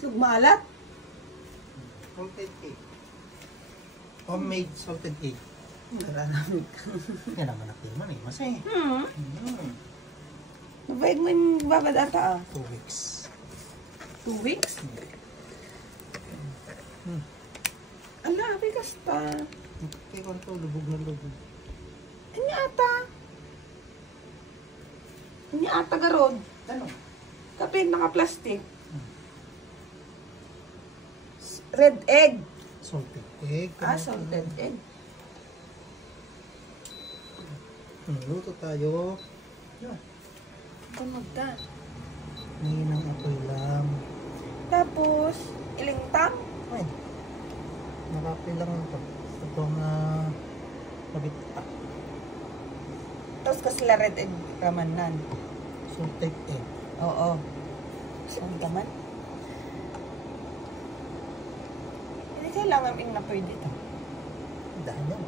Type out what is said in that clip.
Itlog malat. Salted egg. Homemade salted egg. Nararamit ka. Yan naman nakiman eh. Masaya. Nabayad mo yung babad ata 2 weeks. 2 weeks? Ala, bigas pa. Kaya ko ito, lubog na lubog. Ano ata? Ano ata garod? Ano? Kapit naka-plastic. Red egg. Salted egg. Salted egg. Luto tayo. Yan. Tunog ka. Ninang apoy lang. Tapos, ilingtang. Ay. Nakapil lang ito. Itong mabita. Tapos kasi la red egg ramanan. Salted egg. Oo. Saan naman? Hindi kailangan ing na pwede ito. Dahil yan.